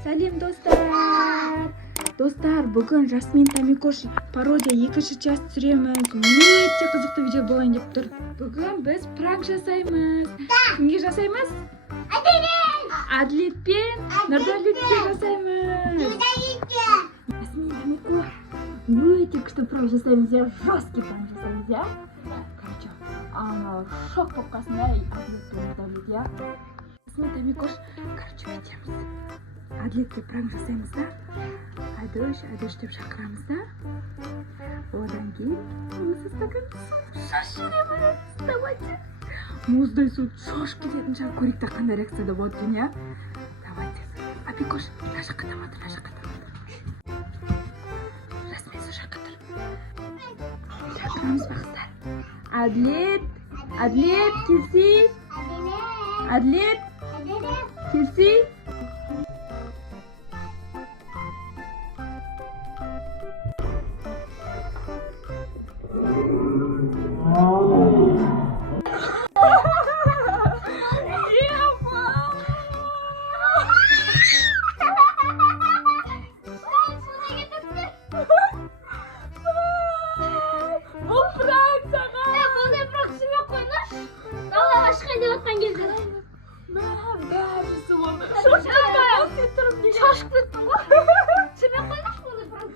Сәлем достар. Достар, бүгін Жасмин Тамикош пародия 2-ші часть түсіреміз. Өте қызықты видео болайын деп тұр. Бүгін біз пранк жасаймыз. Кімге жасаймыз? Әділет пен Нұрдәулетке жасаймыз. Жасмин Тамикош өте күшті пранк жасаймыз, я жесткий пранк жасаймыз, я. Короче, ана шок болып қалсын, Әділет пен Нұрдәулет, я. Жасмин Тамикош, короче, кетеміз. Әділетке пранк жасаймыз да. Әдіш деп шақырамыз да. Одан кейін мұзды стакан шаш жүреміз. Давайте. Мұздай су шаш кететін шығар. Көрейік та қандай реакцияда болады екен, я. Давайте. Апикош, мына жаққа таматыр, мына жаққа таматыр. Жасмин су жаққа тұр. Шақырамыз бақыздар. Әділет, келсей. Әділет, келсей. Шашып кеттің ғой. Семен қоймаш болды просто.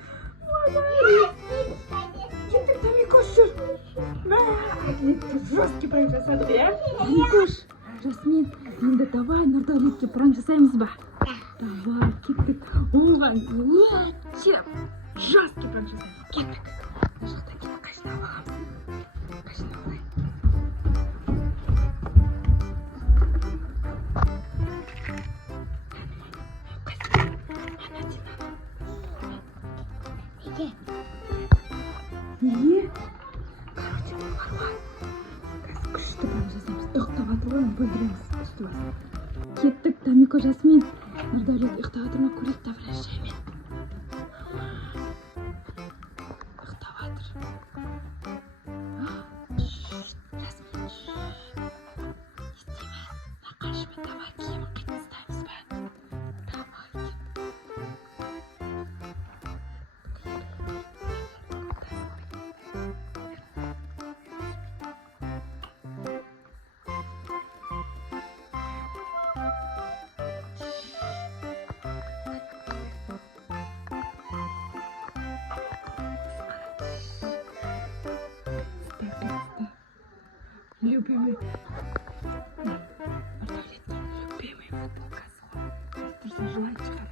Кеттік Тамикош жүр. Әділетке жесткий пранк жасадық, я? Тамикош, Жасмин, енді давай Нұрдәулетке пранк жасаймыз ба? Давай, кеттік. Оған өте жесткий пранк жасаймыз. Кеттік. Мына жақта кеттік, қайшына бағамыз. Қайшына бағайын. Неге? Короче, баруға. Қазір күшті пранк жасаймыз. Ұйықтап атырған бүлдіреміз. Күшті бас. Кеттік, Тамико, Жасмин. Нұрдәулет ұйықтап атырма, көрейік та біраз жаймен. Ұйықтап атыр. Жасмин, естейміз. Нақашымен давай киімін қайтын ұстаймыз ба? Давай. Любимый. Нұрдәулеттің любимый футболкасы ғой. Тұрсын жылай шығар.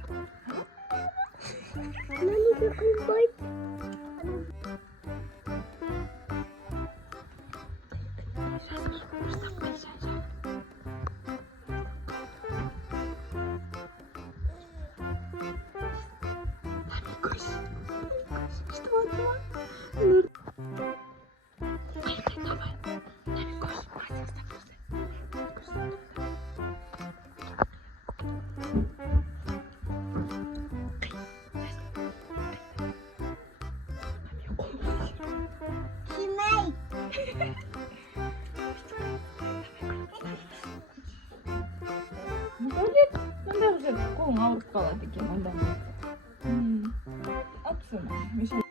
Мамаға қойбай. Жасмин, ұрсап қайшан жар. Тамикош. Что это? Қайқай, давай. Тамикош, просим стопозы. Нұрдәулет, мында уже қолың ауырып қалады екен, мында. Атсына, мешай.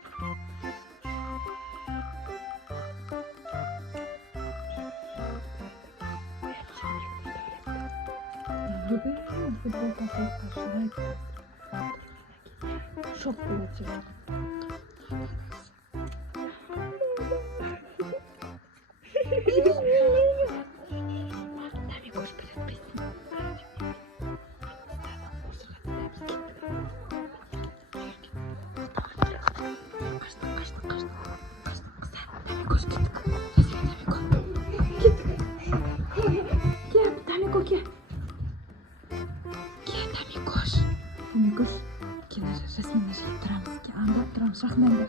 Любимый футболкасы қашырайды. Шок болады. Тамикош білетпейсің. Қаштық. Тамикош, кеттік. Кет, Тамико, кет. Тамикош, кена Жасминна жақта тұрамыз. Анда тұрамыз, жақындандар.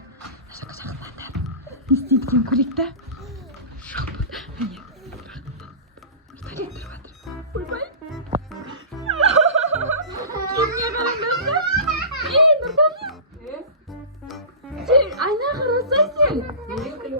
Жақындандар. Не істейді екен көрейік та? Жоқ болды. Әне. Нұрдәулет тұрып жатыр. Ойбай. Кеміне қараңдарсың? Нұрдәулет. Сен айна қарасай сен. Ne oldu?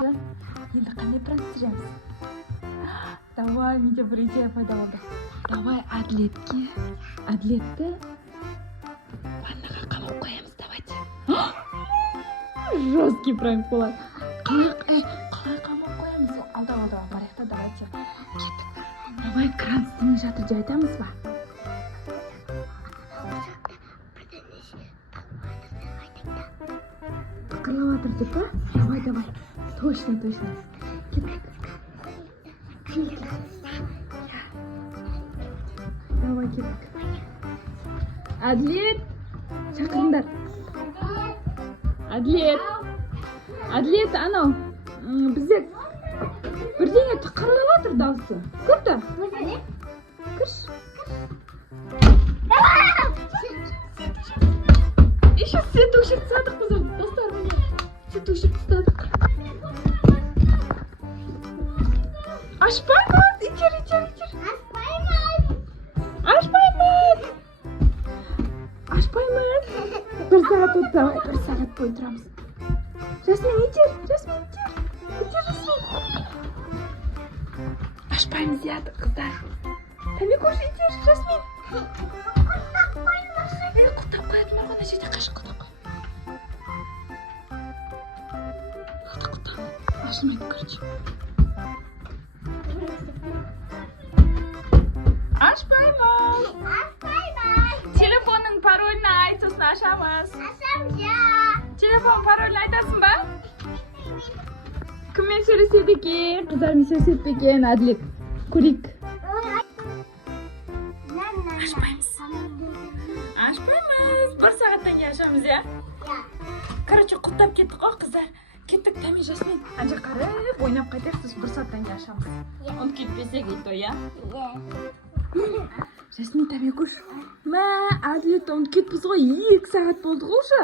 короче, енді қандай пранк түсіреміз? Давай, менде бір идея пайда болды. Давай Әділетті ваннаға қамап қоямыз, давайте. Жесткий пранк болады. Қалай қамап қоямыз? Алдағы барайық та, давайте. Кеттік. Давай кран істемей жатыр деп айтамыз ба? Пықырлаватыр деп па? Давай. Точно. Кеттік. Давай кеттік. Әділет, шақырыңдар. Әділет, анау, бізде бірдеңе тықырлаватыр дауысы. Көрді? Кірш. Еще светушек тастадық біз, достар, міне. Светушек тастадық. Ашпаймыз, итер. Ашпаймыз. Bir saat oldu, давай, 1 saat boyu turamız. Jasmin, итер. Ашпаймыз, ya kızlar. Tabii koş, итер, Jasmin. Құттап қоятын бар ғой, мына жерде қашып құттап қой. Құттап. Ашылмайды, короче. Ашпаймыз. Телефонның паролін айт, сосын ашамыз. Телефон паролін айтасың ба? Кіммен сөйлеседі екен? Қыздармен сөйлеседі екен, Әділет. Көрейік. Ашпаймыз. 1 сағаттан кейін ашамыз, я? Короче, құттап кеттік қой, қыздар. Кеттік, Тәме, Жасмин. Анжа қарып, ойнап қайтайық, сосын 1 сағаттан кейін ашамыз. Оны кетпесек ейті, я? Жасмин, Тәме, көш. Мә, Әділет, оны кетпіз ғой, 2 сағат болды ғой уже.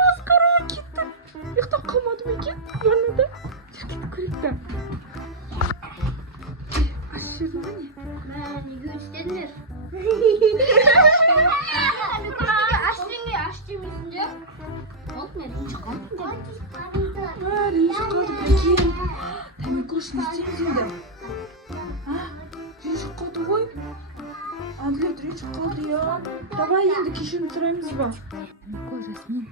Аз қара, кеттік. Ұйықтап қалмады ма екен? Ваннада. Кеттік, көрейік та. Аш жердің ба не? Мә, неге өстедіңдер? Аш демейсіңдер? Болды, мен ренжі қалдым деп. Ренжі қалды екен. Тәме, көш, не істейміз енді? Ренжі қалды ғой. Әділет, ренжі қалды, я. Давай енді кешірім сұраймыз ба? Тәме, Жасмин.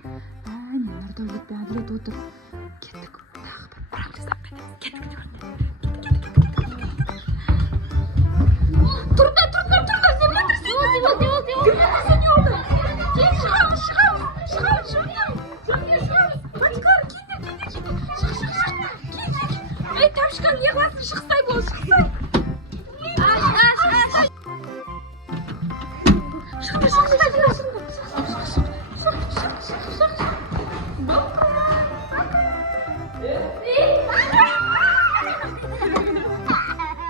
Мен Нұрдәулет пен Әділет отыр. Кеттік. Тағы бір пранк жасап қайтамыз. Кеттік. Тұрыңдар, не oldu? Шығамыз. Батикар, келдер. Шық. Ей, Тамшықан, не қыласың? Шықсай бол, шықсай.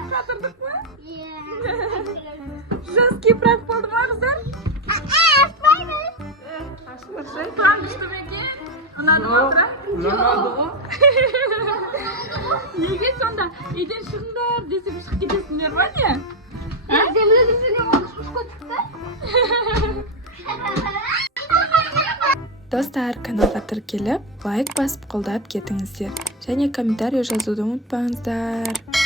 Қатырдық ма? Жесткий пранк болды ма, қыздар? Ашылыршы. Пранк күшті ме екен? Ұнады ма пранк? Ұнады ғой. Неге сонда? Үйден шығыңдар десем шығып кетесіңдер ма не? Достар, каналға тіркеліп, лайк басып қолдап кетіңіздер. Және комментарий жазуды ұмытпаңыздар.